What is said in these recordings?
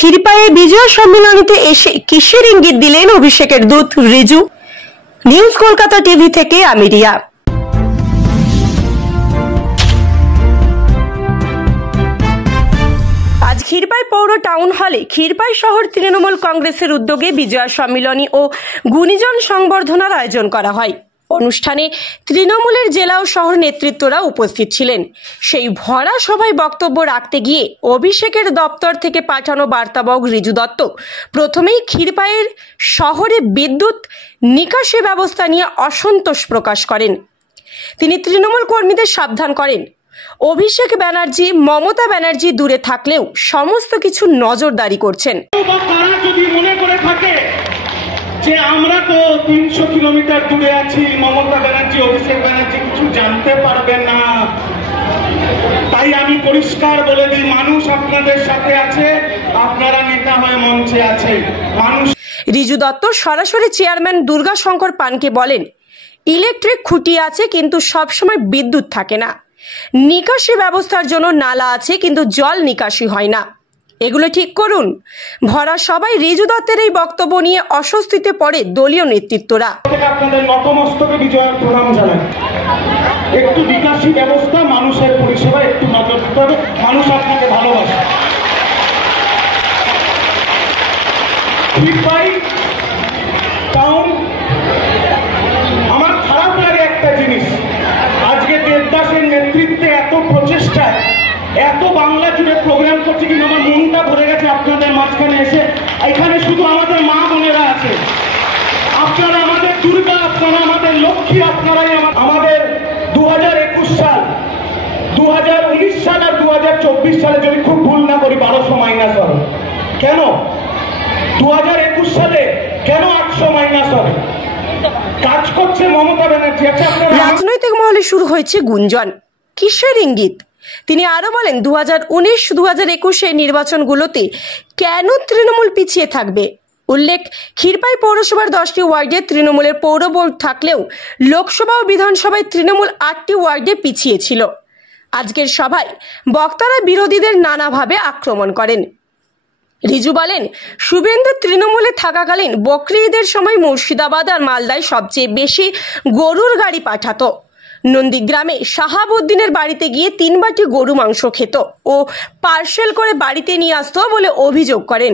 ক্ষীরপায়ে বিজয় সম্মেলনীতে এসে কিসের ইঙ্গিত দিলেন অভিষেকের দূত রিজু? নিউজ কলকাতা টিভি থেকে আমি রিয়া। আজ ক্ষীরপাই পৌর টাউন হলে ক্ষীরপাই শহর তৃণমূল কংগ্রেসের উদ্যোগে বিজয় সম্মেলনী ও গুণীজন সংবর্ধনার আয়োজন করা হয়। অনুষ্ঠানে তৃণমূলের জেলা ও শহর নেতৃত্বরা উপস্থিত ছিলেন। সেই ভরা সভায় বক্তব্য রাখতে গিয়ে অভিষেকের দপ্তর থেকে পাঠানো বার্তাবহ রিজু দত্ত প্রথমেই ক্ষীরপাইয়ের শহরে বিদ্যুৎ নিকাশি ব্যবস্থা নিয়ে অসন্তোষ প্রকাশ করেন। তিনি তৃণমূল কর্মীদের সাবধান করেন, অভিষেক ব্যানার্জি মমতা ব্যানার্জি দূরে থাকলেও সমস্ত কিছু নজরদারি করছেন। যে আমরা তো 300 কিলোমিটার দূরে আছি, মমতা ব্যানার্জি অভিষেক ব্যানার্জি কিছু জানতে পারবে না, তাই আমি পরিষ্কার বলে দিই, মানুষ আপনাদের সাথে আছে, আপনারা নেতা হয়ে মঞ্চে আছে। মানুষ রিজু দত্ত সরাসরি চেয়ারম্যান দুর্গাশঙ্কর পানকে বলেন, ইলেকট্রিক খুঁটি আছে কিন্তু সবসময় বিদ্যুৎ থাকে না, নিকাশি ব্যবস্থার জন্য নালা আছে কিন্তু জল নিকাশি হয় না, এগুলো ঠিক করুন। ভরা সবাই রিজু দত্তের এই বক্তব্য নিয়ে অস্বস্তিতে পড়ে দলীয় নেতৃত্বরা। আপনাদের নতমস্তকে বিজয়ের প্রণাম জানাই। একটু বিকাশী ব্যবস্থা, মানুষের পরিষেবা একটু নজর দিতে হবে, মানুষ আপনাকে ভালোবাসে। ক্ষীরপাই টাউন আমার খারাপ লাগে একটা জিনিস, আজকে দেবদাসের নেতৃত্বে এত প্রচেষ্টায় এত বাংলা জুড়ে প্রোগ্রাম করছে, কিন্তু আমার মনটা ভরে গেছে আপনাদের মাঝখানে এসে। এখানে শুধু আমাদের মা বোনেরা আছে, আপনারা আমাদের দুর্গা, আপনারা আমাদের লক্ষ্মী, আপনারাই আমাদের 2021 সাল, 2019 সাল আর 2024 সালে যদি খুব ভুল না করি 1200 মাইনাস হবে। কেন 2021 সালে কেন 800 মাইনাস হবে? কাজ করছে মমতা ব্যানার্জি। রাজনৈতিক মহলে শুরু হয়েছে গুঞ্জন, কিসের ইঙ্গিত? তিনি আরো বলেন, 2019-2021 নির্বাচনগুলোতে কেন তৃণমূল পিছিয়ে থাকবে? উল্লেখ, ক্ষীরপাই পৌরসভার 10টি ওয়ার্ডে তৃণমূলের পৌর বোর্ড থাকলেও লোকসভা ও বিধানসভায় তৃণমূল 8টি ওয়ার্ডে পিছিয়ে ছিল। আজকের সভায় বক্তারা বিরোধীদের নানাভাবে আক্রমণ করেন। রিজু বলেন, শুভেন্দু তৃণমূলে থাকাকালীন বকরি ঈদের সময় মুর্শিদাবাদ আর মালদায় সবচেয়ে বেশি গরুর গাড়ি পাঠাতো। নন্দীগ্রামে শাহাবুদ্দিনের বাড়িতে গিয়ে 3 বাটি গরু মাংস খেত ও পার্সেল করে বাড়িতে নিয়ে আসতো বলে অভিযোগ করেন।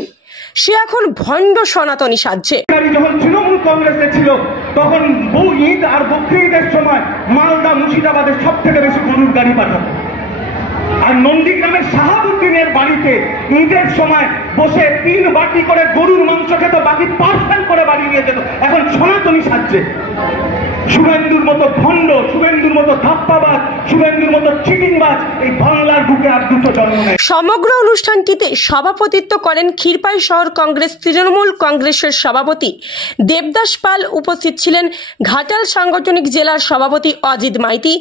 সে এখন ভণ্ড সনাতনী সাজছে। যখন তৃণমূল কংগ্রেসে ছিল তখন বউ ঈদ আর বকরি ঈদের সময় মালদা মুর্শিদাবাদের সব থেকে বেশি গরুর গাড়ি পাঠাতো, আর নন্দীগ্রামের শাহাবুদ্দিনের বাড়িতে ঈদের সময় বসে 3 বাটি করে গরুর মাংস খেত, বাকি পার্সেল করে বাড়ি নিয়ে যেত। এখন সনাতনী সাজছে। শুভেন্দুর মতো ভণ্ড, শুভেন্দুর মতো ধাপ্পাবাজ, শুভেন্দুর মতো চিটিংবাজ এই বাংলার বুকে আর দুটো জন্ম নেয়। সমগ্র অনুষ্ঠানটিতে সভাপতিত্ব করেন ক্ষীরপাই শহর কংগ্রেস তৃণমূল কংগ্রেসের সভাপতি দেবদাস পাল। উপস্থিত ছিলেন ঘাটাল সাংগঠনিক জেলার সভাপতি অজিত মাইতি,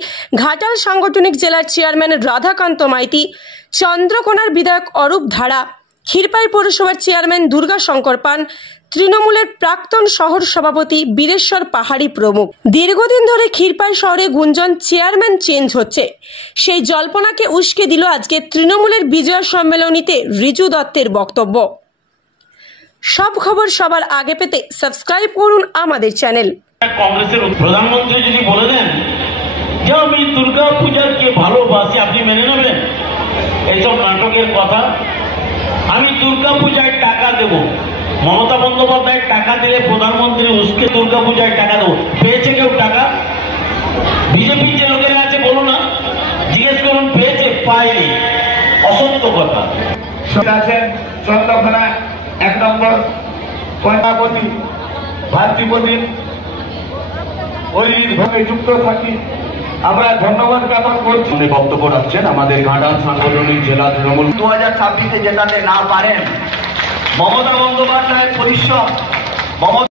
ঘাটাল সাংগঠনিক জেলার চেয়ারম্যান রাধাকান্ত মাইতি, চন্দ্রকোনার বিধায়ক অরূপ ধারা, ক্ষীরপাই পৌরসভার চেয়ারম্যান দুর্গাশঙ্কর পান, তৃণমূলের প্রাক্তন শহর সভাপতি বীরেশ্বর পাহাড়ি প্রমুখ। দীর্ঘদিন ধরে ক্ষীরপাই শহরে গুঞ্জন চেয়ারম্যান চেঞ্জ হচ্ছে, সেই জল্পনাকে উস্কে দিল আজকে তৃণমূলের বিজয় সম্মেলনীতে রিজু দত্তের বক্তব্য। সব খবর সবার আগে পেতে সাবস্ক্রাইব করুন আমাদের চ্যানেল। কংগ্রেসের প্রধানমন্ত্রী যদি বলে দেন যে আমি দুর্গা পূজাকে ভালোবাসি, আপনি মেনে নেবেন? এইসব নাটকের কথা। আমি দুর্গা পূজায় টাকা দেব, মমতা বন্দ্যোপাধ্যায় টাকা দিলে প্রধানমন্ত্রী উস্কে দুর্গা পূজায় টাকা দেবো। পেয়েছে কেউ টাকা? বিজেপির যে লোকেরা আছে বলো না, জিজ্ঞেস করুন পেয়েছে? পায়নি, অসত্য কথা। আছেন চন্দ্রকোনা 1 নম্বর কন্যাপতি ভাতৃপতি অরিজিৎ ভাবে যুক্ত থাকি, আমরা ধন্যবাদ জ্ঞাপন করছি। বক্তব্য রাখছেন আমাদের ঘাটাল সাংগঠনিক জেলা তৃণমূল। 2026-এ যেটাতে না পারেন, মমতা বন্দ্যোপাধ্যায়ের পরিশ্রম,